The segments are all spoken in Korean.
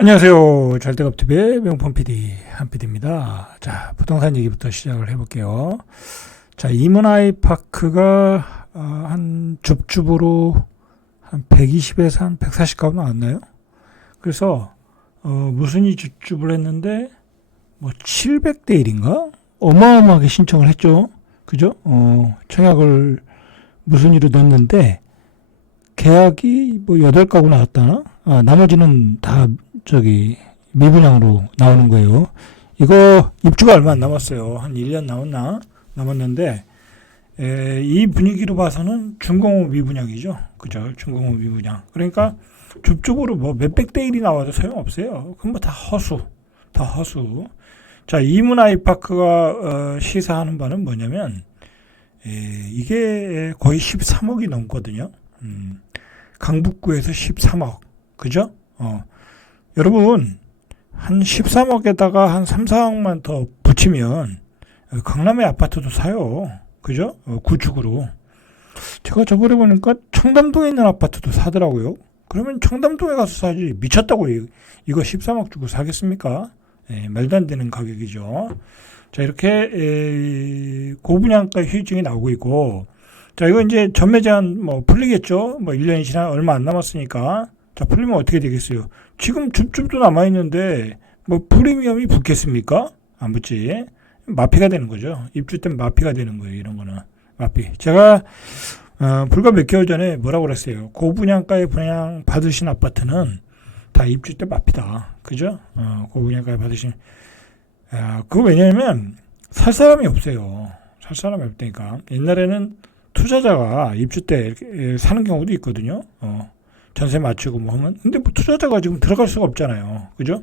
안녕하세요. 잘대갑TV의 명품 PD 한PD입니다. 자, 부동산 얘기부터 시작을 해볼게요. 자, 이문아이파크가 한 줍줍으로 한 120에서 한 140가구 나왔나요? 그래서 무순위 줍줍을 했는데 뭐 700대 1인가? 어마어마하게 신청을 했죠. 그죠? 청약을 무순위로 넣었는데 계약이 뭐 8가구 나왔다나? 나머지는 다 미분양으로 나오는 거예요. 이거 입주가 얼마 안 남았어요. 한 1년 남았는데, 이 분위기로 봐서는 준공후 미분양이죠. 그죠? 준공후 미분양. 그러니까 줍줍으로 뭐 몇백 대 1이 나와도 소용없어요. 그건 뭐 다 허수. 자, 이문아이파크가 시사하는 바는 뭐냐면, 이게 거의 13억이 넘거든요. 강북구에서 13억. 그죠? 여러분, 한 13억에다가 한 3, 4억만 더 붙이면 강남의 아파트도 사요. 그죠? 구축으로. 제가 저번에 보니까 청담동에 있는 아파트도 사더라고요. 그러면 청담동에 가서 사지. 미쳤다고 이거 13억 주고 사겠습니까? 말도 안 되는 가격이죠. 자, 이렇게 고분양가 휴증이 나오고 있고, 자, 이거 이제 전매 제한 뭐 풀리겠죠? 뭐 1년이 지나 얼마 안 남았으니까. 자, 풀리면 어떻게 되겠어요? 지금 줍줍도 남아있는데, 뭐, 프리미엄이 붙겠습니까? 안 붙지. 마피가 되는 거죠. 입주 때는 마피가 되는 거예요, 이런 거는. 마피. 제가, 불과 몇 개월 전에 뭐라고 그랬어요? 고분양가에 분양 받으신 아파트는 다 입주 때 마피다. 그죠? 고분양가에 받으신. 그거 왜냐면, 살 사람이 없어요. 살 사람이 없다니까. 옛날에는 투자자가 입주 때 사는 경우도 있거든요. 전세 맞추고 뭐 하면. 근데 뭐 투자자가 지금 들어갈 수가 없잖아요. 그죠?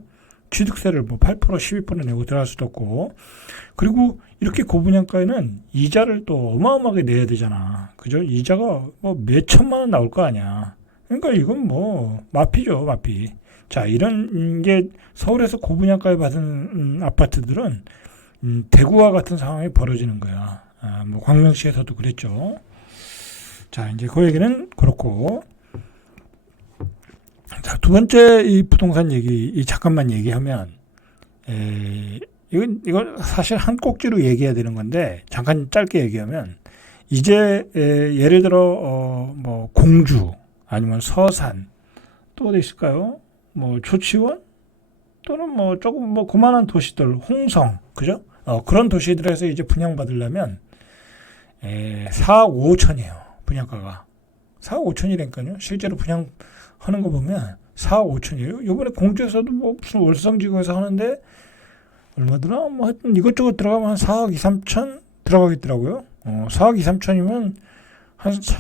취득세를 뭐 8%, 12% 내고 들어갈 수도 없고. 그리고 이렇게 고분양가에는 이자를 또 어마어마하게 내야 되잖아. 그죠? 이자가 뭐 몇 천만 원 나올 거 아니야. 그러니까 이건 뭐 마피죠, 마피. 자, 이런 게 서울에서 고분양가에 받은 아파트들은 대구와 같은 상황이 벌어지는 거야. 뭐 광명시에서도 그랬죠. 자, 이제 그 얘기는 그렇고. 자, 두 번째 이 부동산 얘기, 잠깐만 얘기하면, 이건 사실 한 꼭지로 얘기해야 되는 건데, 잠깐 짧게 얘기하면, 이제, 예를 들어, 뭐, 공주, 아니면 서산, 또 어디 있을까요? 뭐, 조치원? 또는 뭐, 조금 뭐, 그만한 도시들, 홍성, 그죠? 그런 도시들에서 이제 분양받으려면, 4억 5천이에요. 분양가가. 4억 5천이라니까요. 실제로 분양하는 거 보면 4억 5천이에요. 요번에 공주에서도 뭐 무슨 월성지구에서 하는데 얼마더라? 뭐 하여튼 이것저것 들어가면 한 4억 2, 3천 들어가겠더라고요. 4억 2, 3천이면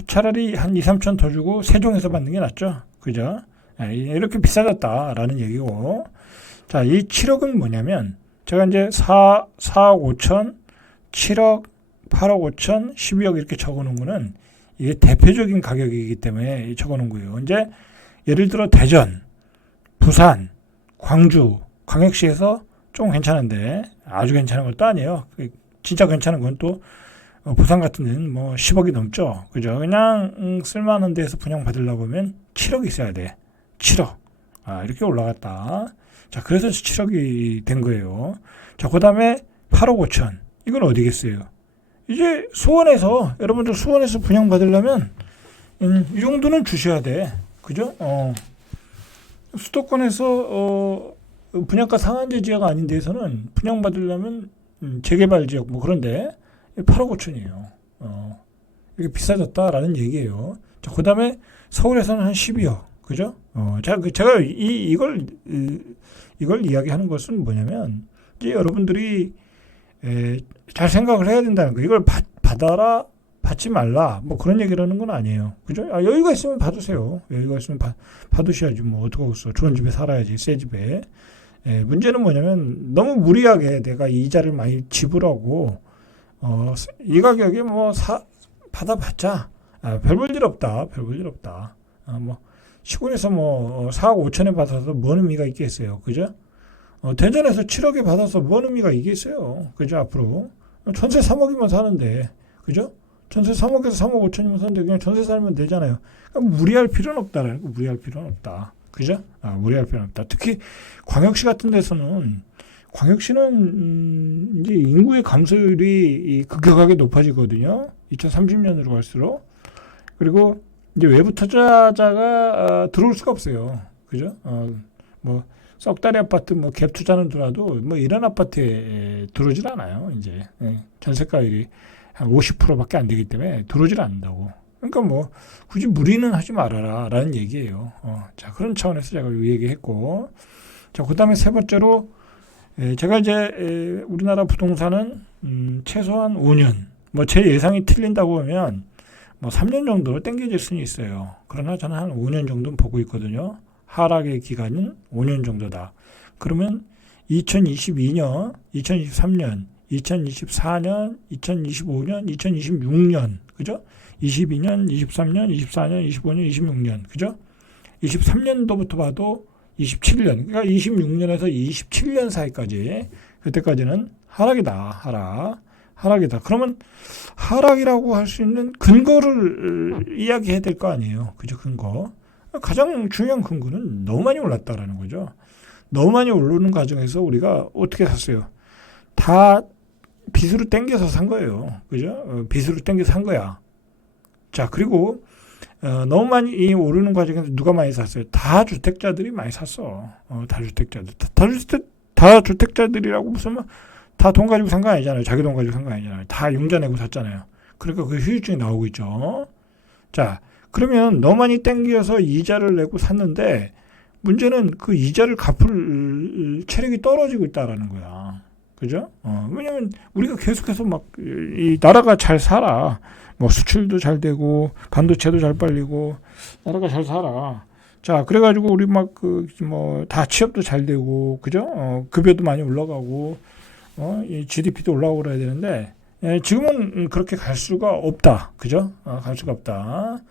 차라리 한 2, 3천 더 주고 세종에서 받는 게 낫죠. 그죠? 이렇게 비싸졌다라는 얘기고. 자, 이 7억은 뭐냐면 제가 이제 4억 5천, 7억, 8억 5천, 12억 이렇게 적어놓은 거는 이게 대표적인 가격이기 때문에 적어놓은 거예요. 이제 예를 들어 대전, 부산, 광주, 광역시에서 좀 괜찮은데 아주 괜찮은 것도 아니에요. 진짜 괜찮은 건 또 부산 같은 데는 뭐 10억이 넘죠. 그죠? 그냥 쓸만한 데에서 분양 받으려고 하면 7억 있어야 돼. 7억. 이렇게 올라갔다. 자, 그래서 7억이 된 거예요. 자, 그 다음에 8억 5천. 이건 어디겠어요? 이제 수원에서 여러분들 수원에서 분양 받으려면 이 정도는 주셔야 돼. 그죠? 수도권에서 분양가 상한제 지역 아닌 데서는 분양 받으려면 재개발 지역 뭐 그런데 8억 5천이에요. 이게 비싸졌다라는 얘기예요. 자, 그다음에 서울에서는 한 12억. 그죠? 자, 제가 이걸 이야기하는 것은 뭐냐면 이제 여러분들이 잘 생각을 해야 된다는 거. 이걸 받아라, 받지 말라. 뭐 그런 얘기를 하는 건 아니에요. 그죠? 여유가 있으면 받으세요. 여유가 있으면 받으셔야지. 뭐 어떡하겠어. 좋은 집에 살아야지. 새 집에. 문제는 뭐냐면 너무 무리하게 내가 이자를 많이 지불하고 이 가격에 뭐 받아봤자 별 볼 일 없다. 별 볼 일 없다. 뭐 시골에서 뭐 4억 5천에 받아서 뭔 의미가 있겠어요. 그죠? 대전에서 7억에 받아서 뭔 의미가 있겠어요. 그죠? 앞으로. 전세 3억이면 사는데. 그죠? 전세 3억에서 3억 5천이면 사는데 그냥 전세 살면 되잖아요. 그러니까 무리할 필요는 없다라는 거. 무리할 필요는 없다. 그죠? 무리할 필요는 없다. 특히 광역시 같은 데서는 광역시는 이제 인구의 감소율이 급격하게 높아지거든요. 2030년으로 갈수록. 그리고 이제 외부 투자자가 들어올 수가 없어요. 그죠? 뭐 썩다리 아파트 뭐 갭 투자는 들어도 뭐 이런 아파트에 들어오질 않아요. 이제 전세가율이 한 50%밖에 안 되기 때문에 들어오질 않는다고. 그러니까 뭐 굳이 무리는 하지 말아라라는 얘기예요. 자, 그런 차원에서 제가 이 얘기했고, 자, 그다음에 세 번째로 제가 이제 우리나라 부동산은 최소한 5년, 뭐 제 예상이 틀린다고 하면 뭐 3년 정도로 땡겨질 수는 있어요. 그러나 저는 한 5년 정도는 보고 있거든요. 하락의 기간은 5년 정도다. 그러면 2022년, 2023년, 2024년, 2025년, 2026년, 그죠? 22년, 23년, 24년, 25년, 26년, 그죠? 23년도부터 봐도 27년, 그러니까 26년에서 27년 사이까지, 그때까지는 하락이다, 하락이다. 그러면 하락이라고 할 수 있는 근거를 이야기해야 될 거 아니에요. 그죠? 근거. 가장 중요한 근거는 너무 많이 올랐다라는 거죠. 너무 많이 오르는 과정에서 우리가 어떻게 샀어요? 다 빚으로 땡겨서 산 거예요. 그죠? 빚으로 땡겨서 산 거야. 자, 그리고 너무 많이 오르는 과정에서 누가 많이 샀어요? 다 주택자들이 많이 샀어. 다 주택자들. 다 주택자들이라고 무슨 다 돈 가지고 산 거 아니잖아요. 자기 돈 가지고 산 거 아니잖아요. 다 융자 내고 샀잖아요. 그러니까 그 휴유증이 나오고 있죠. 자, 그러면 너무 많이 땡겨서 이자를 내고 샀는데 문제는 그 이자를 갚을 체력이 떨어지고 있다라는 거야. 그죠? 왜냐면 우리가 계속해서 막 이 나라가 잘 살아. 뭐 수출도 잘 되고 반도체도 잘 빨리고 나라가 잘 살아. 자, 그래가지고 우리 막 다 취업도 잘 되고, 그죠? 급여도 많이 올라가고, 이 GDP도 올라오고 그래야 되는데, 지금은 그렇게 갈 수가 없다. 그죠? 갈 수가 없다.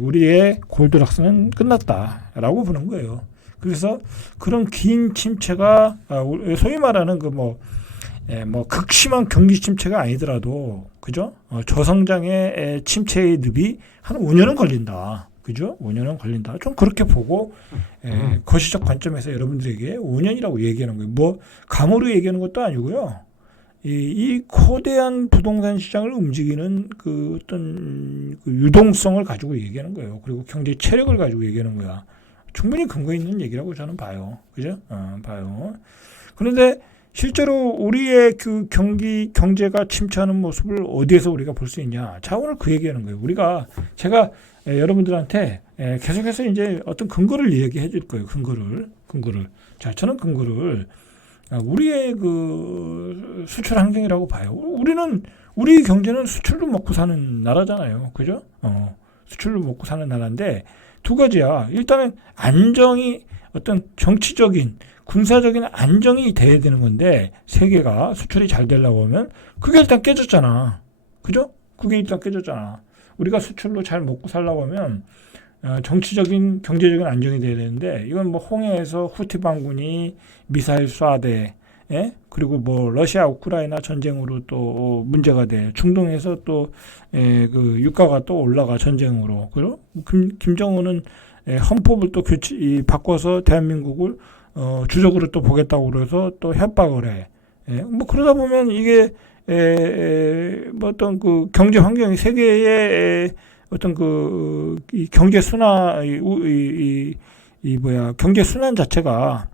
우리의 골드락스는 끝났다라고 보는 거예요. 그래서 그런 긴 침체가 소위 말하는 극심한 경기 침체가 아니더라도, 그죠? 저성장의 침체의 늪이 한 5년은 걸린다. 그죠? 5년은 걸린다. 좀 그렇게 보고 거시적 관점에서 여러분들에게 5년이라고 얘기하는 거예요. 뭐 감으로 얘기하는 것도 아니고요. 이 거대한 부동산 시장을 움직이는 그 어떤 그 유동성을 가지고 얘기하는 거예요. 그리고 경제 체력을 가지고 얘기하는 거야. 충분히 근거 있는 얘기라고 저는 봐요. 그죠? 봐요. 그런데 실제로 우리의 그 경제가 침체하는 모습을 어디에서 우리가 볼 수 있냐? 자, 오늘 그 얘기하는 거예요. 제가 여러분들한테 계속해서 이제 어떤 근거를 얘기해 줄 거예요. 근거를. 자, 저는 근거를 우리의 그 수출 환경이라고 봐요. 우리 경제는 수출로 먹고 사는 나라잖아요. 그죠? 수출로 먹고 사는 나라인데 두 가지야. 일단은 안정이 어떤 정치적인 군사적인 안정이 돼야 되는 건데 세계가 수출이 잘 되려고 하면 그게 일단 깨졌잖아. 그죠? 그게 일단 깨졌잖아. 우리가 수출로 잘 먹고 살려고 하면 정치적인 경제적인 안정이 돼야 되는데 이건 뭐 홍해에서 후티 반군이 미사일 쏴대, 그리고 뭐 러시아 우크라이나 전쟁으로 또 문제가 돼. 중동에서 또 그 유가가 또 올라가 전쟁으로. 그리고 김정은은 헌법을 또 바꿔서 대한민국을 주적으로 또 보겠다고 그래서 또 협박을 해. 뭐 그러다 보면 이게 뭐 어떤 그 경제 환경이 세계의 어떤 이 경제 순환 경제 순환 자체가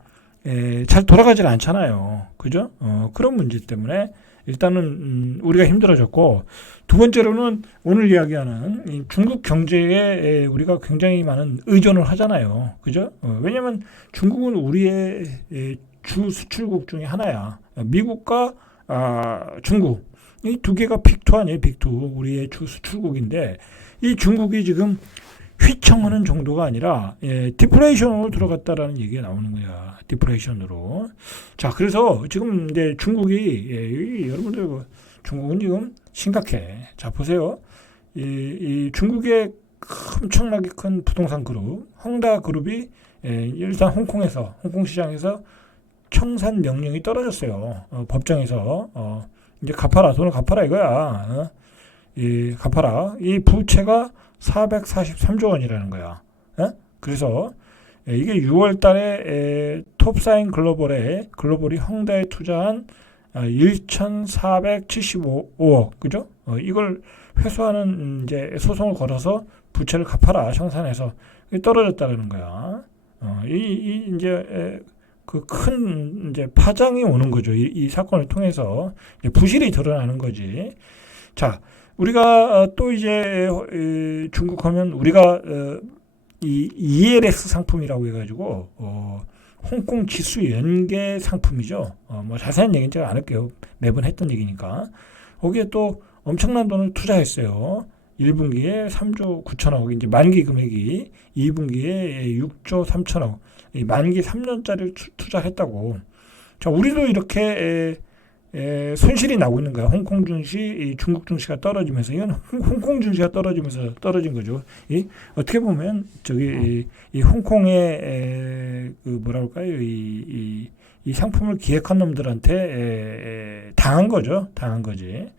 잘 돌아가질 않잖아요. 그죠? 그런 문제 때문에 일단은 우리가 힘들어졌고, 두 번째로는 오늘 이야기하는 이 중국 경제에 우리가 굉장히 많은 의존을 하잖아요. 그죠? 왜냐하면 중국은 우리의 주 수출국 중에 하나야. 미국과 중국, 이 두 개가 빅2 아니에요. 빅2. 우리의 주 수출국인데 이 중국이 지금 휘청하는 정도가 아니라 디플레이션으로 들어갔다라는 얘기가 나오는 거야. 디플레이션으로. 자, 그래서 지금 이제 중국이 여러분들 중국은 지금 심각해. 자, 보세요. 이 중국의 엄청나게 큰 부동산 그룹, 헝다 그룹이 일단 홍콩 시장에서 청산 명령이 떨어졌어요. 법정에서 이제 갚아라, 돈을 갚아라 이거야. 갚아라. 이 부채가 443조 원이라는 거야. 그래서 이게 6월 달에 톱사인 글로벌이 헝다에 투자한 1,475억, 그죠? 이걸 회수하는 이제 소송을 걸어서 부채를 갚아라, 청산해서. 떨어졌다는 거야. 이제 그 큰 이제 파장이 오는 거죠. 이 사건을 통해서 부실이 드러나는 거지. 자, 우리가 또 이제 중국 하면 우리가 이 ELS 상품이라고 해가지고 홍콩 지수 연계 상품이죠. 뭐 자세한 얘기는 제가 안 할게요. 매번 했던 얘기니까. 거기에 또 엄청난 돈을 투자했어요. 1분기에 3조 9천억, 이제 만기 금액이 2분기에 6조 3천억, 만기 3년짜리를 투자했다고. 자, 우리도 이렇게 손실이 나고 있는 거야. 홍콩 증시, 중국 증시가 떨어지면서. 이건 홍콩 증시가 떨어지면서 떨어진 거죠. 어떻게 보면 이 홍콩의 그 뭐라 할까요? 이 상품을 기획한 놈들한테 당한 거죠. 당한 거지.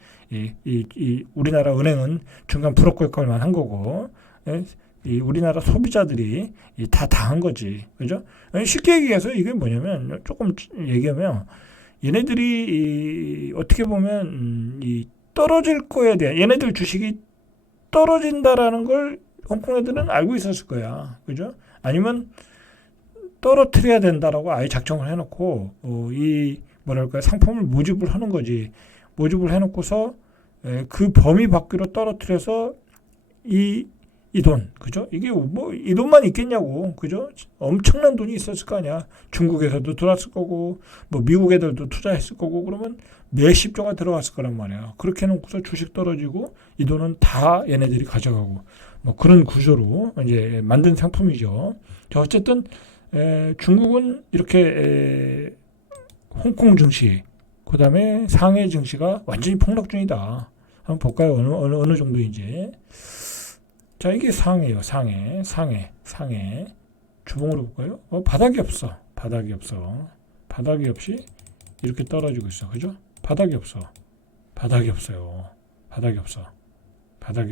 우리나라 은행은 중간 불업 역할만 한 거고, 이 우리나라 소비자들이 다 당한 거지. 그죠? 쉽게 얘기해서 이게 뭐냐면, 조금 얘기하면, 얘네들이 어떻게 보면 이 떨어질 거에 대한, 얘네들 주식이 떨어진다라는 걸 홍콩 애들은 알고 있었을 거야. 그죠? 아니면 떨어뜨려야 된다라고 아예 작정을 해놓고 이 뭐랄까 상품을 모집을 하는 거지. 모집을 해놓고서 그 범위 밖으로 떨어뜨려서 이 돈, 그죠? 이게 뭐 이 돈만 있겠냐고, 그죠? 엄청난 돈이 있었을 거 아니야. 중국에서도 들어왔을 거고, 뭐 미국 애들도 투자했을 거고, 그러면 몇십조가 들어갔을 거란 말이야. 그렇게 해놓고서 주식 떨어지고 이 돈은 다 얘네들이 가져가고, 뭐 그런 구조로 이제 만든 상품이죠. 자, 어쨌든 중국은 이렇게 홍콩 증시, 그 다음에 상해 증시가 완전히 폭락 중이다. 한번 볼까요? 어느 정도인지. 자, 이게 상해요. 상해. 주봉으로 볼까요? 바닥이 없어. 바닥이 없이 이렇게 떨어지고 있어. 그죠? 바닥이 없어요. 바닥이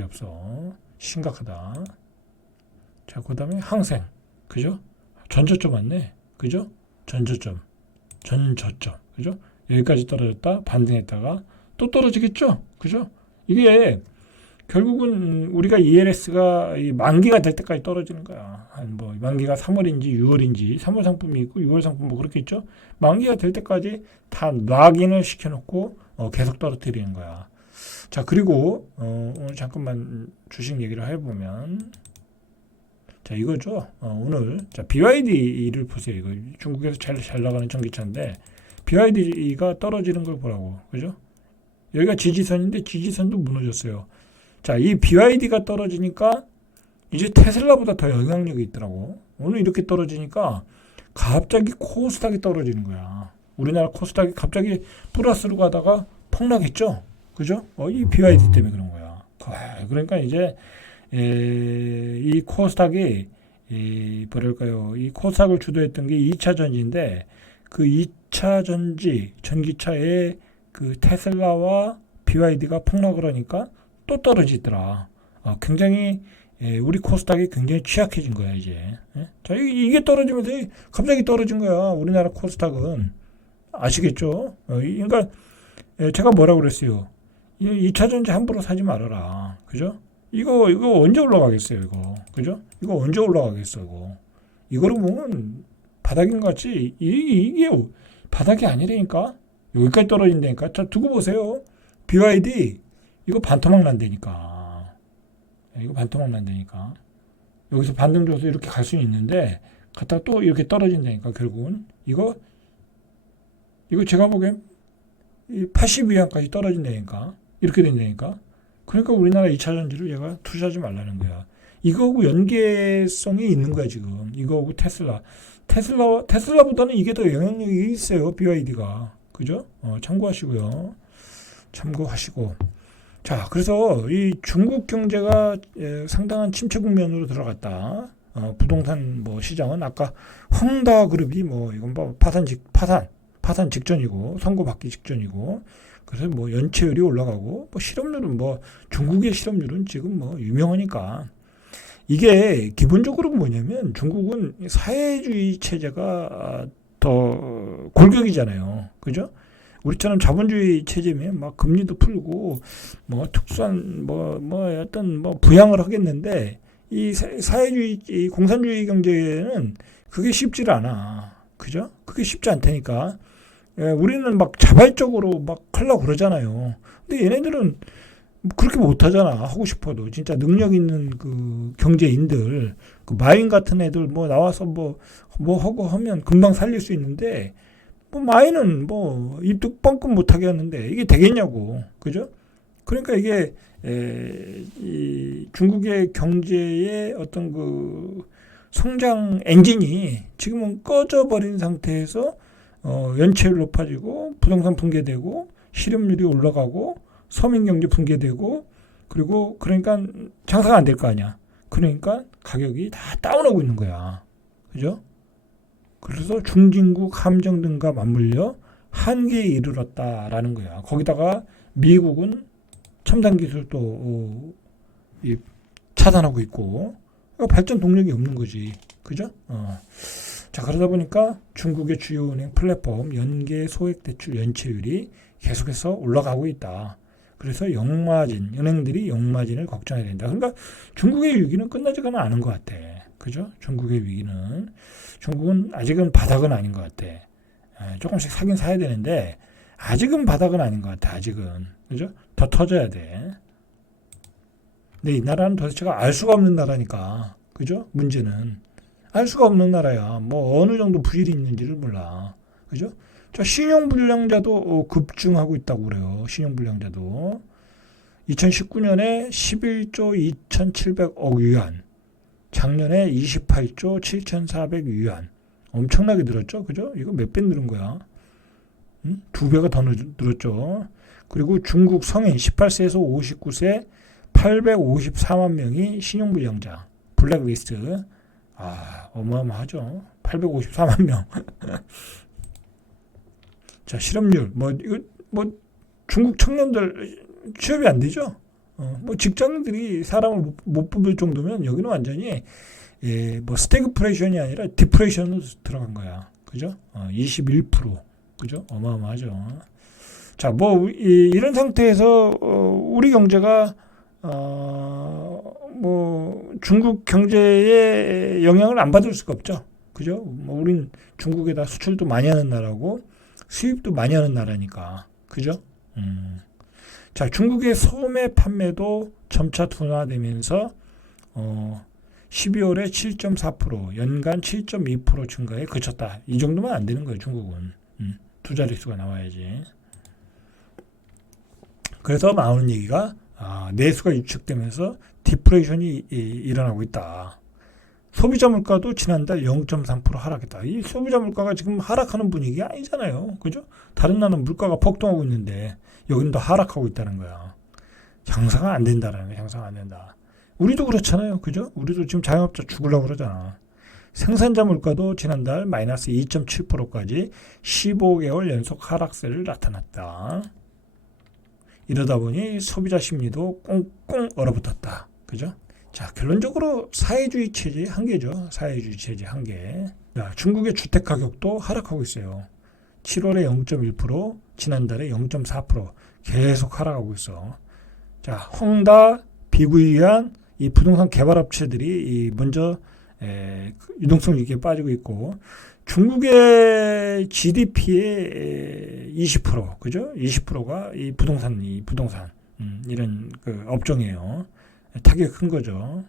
없어. 심각하다. 자, 그 다음에 항생. 그죠? 전저점 왔네. 그죠? 전저점. 그죠? 여기까지 떨어졌다. 반등했다가 또 떨어지겠죠? 그죠? 이게 결국은 우리가 ELS가 만기가 될 때까지 떨어지는 거야. 뭐 만기가 3월인지 6월인지 3월 상품이 있고 6월 상품 뭐 그렇겠죠? 만기가 될 때까지 다 락인을 시켜놓고 계속 떨어뜨리는 거야. 자, 그리고 오늘 잠깐만 주식 얘기를 해보면, 자, 이거죠. 오늘 자 BYD를 보세요. 이거 중국에서 잘 나가는 전기차인데 BYD가 떨어지는 걸 보라고. 그죠? 여기가 지지선인데 지지선도 무너졌어요. 자, 이 BYD가 떨어지니까 이제 테슬라보다 더 영향력이 있더라고. 오늘 이렇게 떨어지니까 갑자기 코스닥이 떨어지는 거야. 우리나라 코스닥이 갑자기 플러스로 가다가 폭락했죠. 그죠? 이 BYD 때문에 그런 거야. 그러니까 이제 이 코스닥이 뭐랄까요? 이 코스닥을 주도했던 게 2차 전지인데 그 2차 전지 전기차의 그 테슬라와 BYD가 폭락을 하니까 또 떨어지더라. 굉장히 우리 코스닥이 굉장히 취약해진 거야 이제. 자, 이게 떨어지면서 갑자기 떨어진 거야. 우리나라 코스닥은. 아시겠죠? 그러니까 제가 뭐라고 그랬어요. 2차 전지 함부로 사지 말아라. 그죠? 이거 언제 올라가겠어요, 이거. 그죠? 이거 언제 올라가겠어, 이거. 이거로 보면 바닥인 것 같지? 이게 바닥이 아니라니까? 여기까지 떨어진다니까? 자, 두고 보세요. BYD, 이거 반토막 난다니까. 여기서 반등 줘서 이렇게 갈 수는 있는데, 갔다가 또 이렇게 떨어진다니까, 결국은. 이거 제가 보기엔 80위안까지 떨어진다니까. 이렇게 된다니까. 그러니까 우리나라 2차 전지를 얘가 투자하지 말라는 거야. 이거하고 연계성이 있는 거야, 지금. 이거하고 테슬라보다는 이게 더 영향력이 있어요, BYD가. 그죠? 참고하시고요. 자, 그래서 이 중국 경제가 상당한 침체 국면으로 들어갔다. 부동산 뭐 시장은 아까 헝다 그룹이 뭐 이건 뭐 파산 직전이고 선고 받기 직전이고, 그래서 뭐 연체율이 올라가고 뭐 실업률은 뭐 중국의 실업률은 지금 뭐 유명하니까 이게 기본적으로 뭐냐면 중국은 사회주의 체제가 더 골격이잖아요. 그죠? 우리처럼 자본주의 체제면 막 금리도 풀고 뭐 특수한 어떤 부양을 하겠는데 이 사회주의, 이 공산주의 경제는 그게 쉽지를 않아. 그죠? 그게 쉽지 않다니까. 우리는 막 자발적으로 막 하려고 그러잖아요. 근데 얘네들은 그렇게 못하잖아. 하고 싶어도. 진짜 능력 있는 그 경제인들, 그 마인 같은 애들 나와서 하고 하면 금방 살릴 수 있는데, 마인은 입도 뻥끗 못하게 하는데, 이게 되겠냐고. 그죠? 그러니까 이게, 이 중국의 경제의 어떤 그 성장 엔진이 지금은 꺼져버린 상태에서, 연체율 높아지고, 부동산 붕괴되고, 실업률이 올라가고, 서민 경제 붕괴되고, 그리고 그러니까 장사가 안 될 거 아니야. 그러니까 가격이 다 다운하고 있는 거야. 그죠? 그래서 중진국 함정 등과 맞물려 한계에 이르렀다라는 거야. 거기다가 미국은 첨단 기술도 차단하고 있고, 발전 동력이 없는 거지. 그죠? 자, 그러다 보니까 중국의 주요 은행 플랫폼 연계 소액 대출 연체율이 계속해서 올라가고 있다. 그래서 역마진, 은행들이 역마진을 걱정해야 된다. 그러니까 중국의 위기는 끝나지가 않은 것 같아. 그죠? 중국의 위기는. 중국은 아직은 바닥은 아닌 것 같아. 조금씩 사긴 사야 되는데, 아직은 바닥은 아닌 것 같아. 아직은. 그죠? 더 터져야 돼. 근데 이 나라는 도대체가 알 수가 없는 나라니까. 그죠? 문제는. 알 수가 없는 나라야. 어느 정도 부실이 있는지를 몰라. 그죠? 자, 신용불량자도 급증하고 있다고 그래요. 신용불량자도. 2019년에 11조 2,700억 유안. 작년에 28조 7,400 유안. 엄청나게 늘었죠. 그죠? 이거 몇 배 늘은 거야. 응? 2배가 더 늘었죠. 그리고 중국 성인 18세에서 59세 854만 명이 신용불량자. 블랙리스트. 어마어마하죠. 854만 명. 자, 실업률, 중국 청년들 취업이 안 되죠? 직장인들이 사람을 못 뽑을 정도면 여기는 완전히, 스태그플레이션이 아니라 디프레이션으로 들어간 거야. 그죠? 21%. 그죠? 어마어마하죠. 자, 이런 상태에서, 우리 경제가, 중국 경제에 영향을 안 받을 수가 없죠. 그죠? 우린 중국에다 수출도 많이 하는 나라고, 수입도 많이 하는 나라니까. 그죠? 자, 중국의 소매 판매도 점차 둔화되면서 12월에 7.4%, 연간 7.2% 증가에 그쳤다. 이 정도면 안 되는 거예요, 중국은. 두 자릿수가 나와야지. 그래서 나오는 얘기가 내수가 유축되면서 디프레이션이 일어나고 있다. 소비자 물가도 지난달 0.3% 하락했다. 이 소비자 물가가 지금 하락하는 분위기가 아니잖아요. 그죠? 다른 나라는 물가가 폭등하고 있는데 여기는 더 하락하고 있다는 거야. 장사가 안 된다라는 거야. 장사가 안 된다. 우리도 그렇잖아요. 그죠? 우리도 지금 자영업자 죽으려고 그러잖아. 생산자 물가도 지난달 마이너스 2.7%까지 15개월 연속 하락세를 나타났다. 이러다 보니 소비자 심리도 꽁꽁 얼어붙었다. 그죠? 자, 결론적으로 사회주의 체제의 한계죠. 사회주의 체제 한계. 자, 중국의 주택 가격도 하락하고 있어요. 7월에 0.1%, 지난달에 0.4% 계속 하락하고 있어. 자, 헝다, 비구이한 이 부동산 개발업체들이 먼저 유동성 위기에 빠지고 있고, 중국의 GDP의 20%, 그죠? 20%가 이 부동산, 이런 그 업종이에요. 타격이 큰 거죠.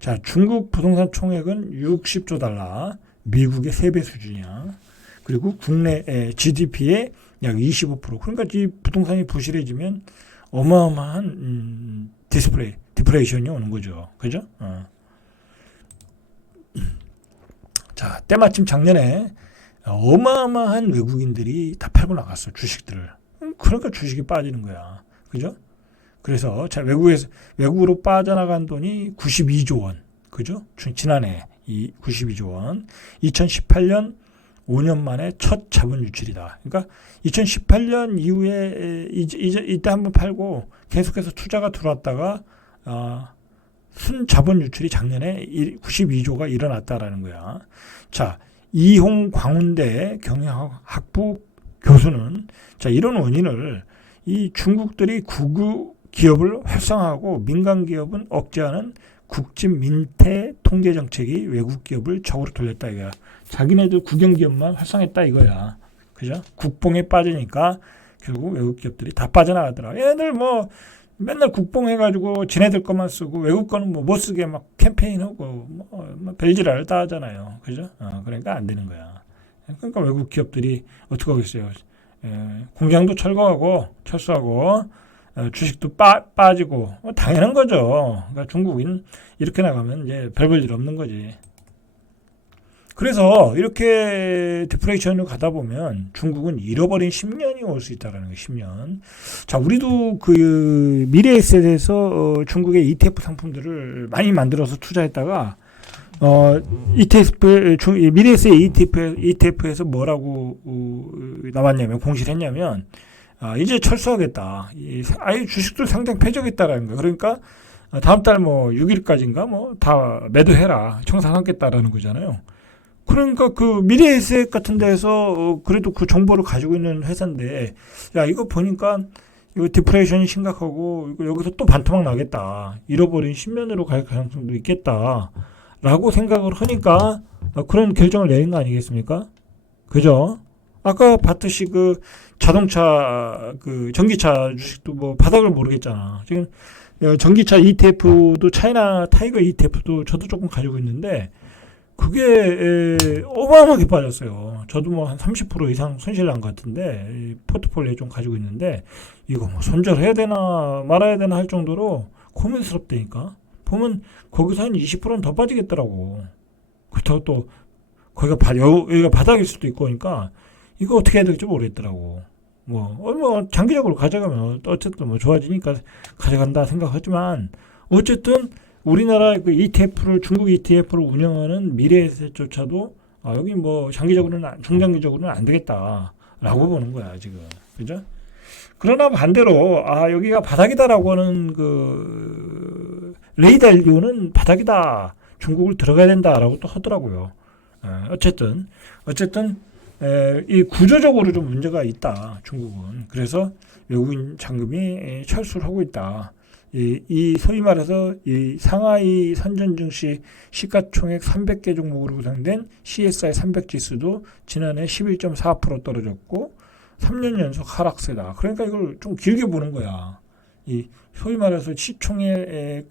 자, 중국 부동산 총액은 60조 달러, 미국의 3배 수준이야. 그리고 국내 GDP의 약 25%. 그러니까 이 부동산이 부실해지면 어마어마한 디프레이션이 오는 거죠. 그죠? 자, 때마침 작년에 어마어마한 외국인들이 다 팔고 나갔어, 주식들을. 그러니까 주식이 빠지는 거야. 그죠? 그래서 자, 외국으로 빠져나간 돈이 92조 원. 그죠? 지난해 이 92조 원. 2018년 5년 만에 첫 자본 유출이다. 그러니까 2018년 이후에 이때 한번 팔고 계속해서 투자가 들어왔다가 순자본 유출이 작년에 92조가 일어났다라는 거야. 자, 이홍 광운대 경영학부 교수는 자, 이런 원인을 이 중국들이 국유 기업을 활성화하고 민간 기업은 억제하는 국진 민태 통제 정책이 외국 기업을 적으로 돌렸다 이거야. 자기네들 국영 기업만 활성했다 이거야. 그죠? 국뽕에 빠지니까 결국 외국 기업들이 다 빠져나가더라. 얘네들 뭐 맨날 국뽕해가지고 지네들 것만 쓰고 외국 거는 뭐 못 쓰게 막 캠페인하고 뭐 별지랄 다 하잖아요. 그죠? 그러니까 안 되는 거야. 그러니까 외국 기업들이 어떻게 하겠어요? 공장도 철수하고 주식도 빠지고 당연한 거죠. 그러니까 중국인 이렇게 나가면 이제 별 볼 일 없는 거지. 그래서 이렇게 디프레이션으로 가다 보면 중국은 잃어버린 10년이 올 수 있다라는 거예요. 10년. 자, 우리도 그 미래에셋에서 중국의 ETF 상품들을 많이 만들어서 투자했다가 미래에셋 ETF에서 뭐라고 나왔냐면 공시를 했냐면 이제 철수하겠다. 아예 주식도 상장 폐지하겠다라는 거예요. 그러니까 다음 달 뭐 6일까지인가 뭐 다 매도해라. 청산하겠다라는 거잖아요. 그러니까 그 미래에셋 같은 데서 그래도 그 정보를 가지고 있는 회사인데 야 이거 보니까 이거 디프레이션이 심각하고 이거 여기서 또 반토막 나겠다. 잃어버린 10년으로 갈 가능성도 있겠다라고 생각을 하니까 그런 결정을 내린 거 아니겠습니까? 그죠? 아까 봤듯이 그 자동차 그 전기차 주식도 뭐 바닥을 모르겠잖아. 지금 전기차 ETF도 차이나 타이거 ETF도 저도 조금 가지고 있는데 그게 어마어마하게 빠졌어요. 저도 뭐 한 30% 이상 손실 난 것 같은데 포트폴리오에 좀 가지고 있는데 이거 뭐 손절해야 되나 말아야 되나 할 정도로 고민스럽다니까. 보면 거기서 한 20%는 더 빠지겠더라고. 그렇다고 또 여기가 바닥일 수도 있고 하니까 이거 어떻게 해야 될지 모르겠더라고. 뭐 장기적으로 가져가면 어쨌든 뭐 좋아지니까 가져간다 생각하지만 어쨌든 우리나라 그 중국 ETF를 운영하는 미래에셋조차도 여기 뭐 중장기적으로는 안 되겠다라고 보는 거야 지금. 그죠? 그러나 반대로 여기가 바닥이다라고 하는 그 레이더 LBO는 바닥이다. 중국을 들어가야 된다라고 또 하더라고요. 어쨌든 이 구조적으로 좀 문제가 있다. 중국은. 그래서 외국인 잔금이 철수를 하고 있다. 이 소위 말해서 이 상하이 선전 증시 시가총액 300개 종목으로 구성된 CSI 300 지수도 지난해 11.4% 떨어졌고 3년 연속 하락세다. 그러니까 이걸 좀 길게 보는 거야. 이 소위 말해서 시총의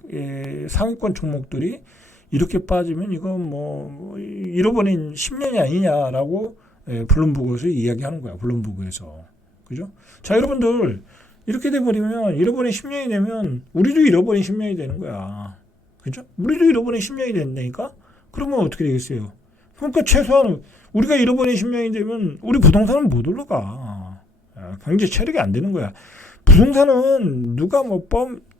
상위권 종목들이 이렇게 빠지면 이건 뭐 잃어버린 10년이 아니냐라고 블룸버그에서 이야기하는 거야. 블룸버그에서. 그죠? 자, 여러분들 이렇게 돼버리면 잃어버린 10년이 되면 우리도 잃어버린 10년이 되는 거야. 그죠? 우리도 잃어버린 10년이 된다니까? 그러면 어떻게 되겠어요? 그러니까 최소한 우리가 잃어버린 10년이 되면 우리 부동산은 못 올라가. 경제 체력이 안 되는 거야. 부동산은 누가 뭐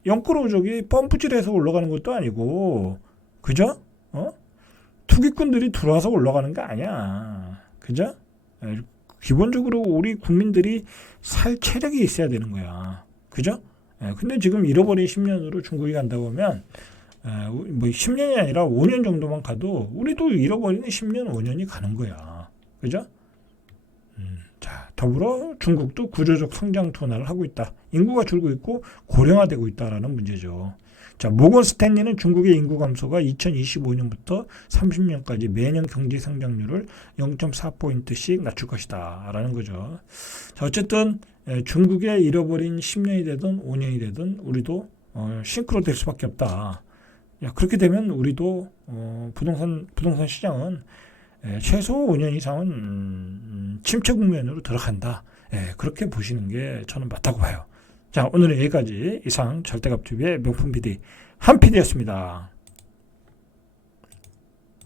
영끌어오저기 펌프질해서 올라가는 것도 아니고 그죠? 투기꾼들이 들어와서 올라가는 게 아니야. 그죠? 기본적으로 우리 국민들이 살 체력이 있어야 되는 거야. 그죠? 근데 지금 잃어버린 10년으로 중국이 간다고 하면 뭐 10년이 아니라 5년 정도만 가도 우리도 잃어버리는 10년, 5년이 가는 거야. 그죠? 자, 더불어 중국도 구조적 성장 둔화를 하고 있다. 인구가 줄고 있고 고령화되고 있다라는 문제죠. 자, 모건 스탠리는 중국의 인구 감소가 2025년부터 30년까지 매년 경제 성장률을 0.4포인트씩 낮출 것이다. 라는 거죠. 자, 어쨌든 중국의 잃어버린 10년이 되든 5년이 되든 우리도 싱크로 될 수밖에 없다. 그렇게 되면 우리도 부동산 시장은 최소 5년 이상은 침체 국면으로 들어간다. 그렇게 보시는 게 저는 맞다고 봐요. 자, 오늘은 여기까지 이상 절대값TV의 명품 PD 한 PD였습니다.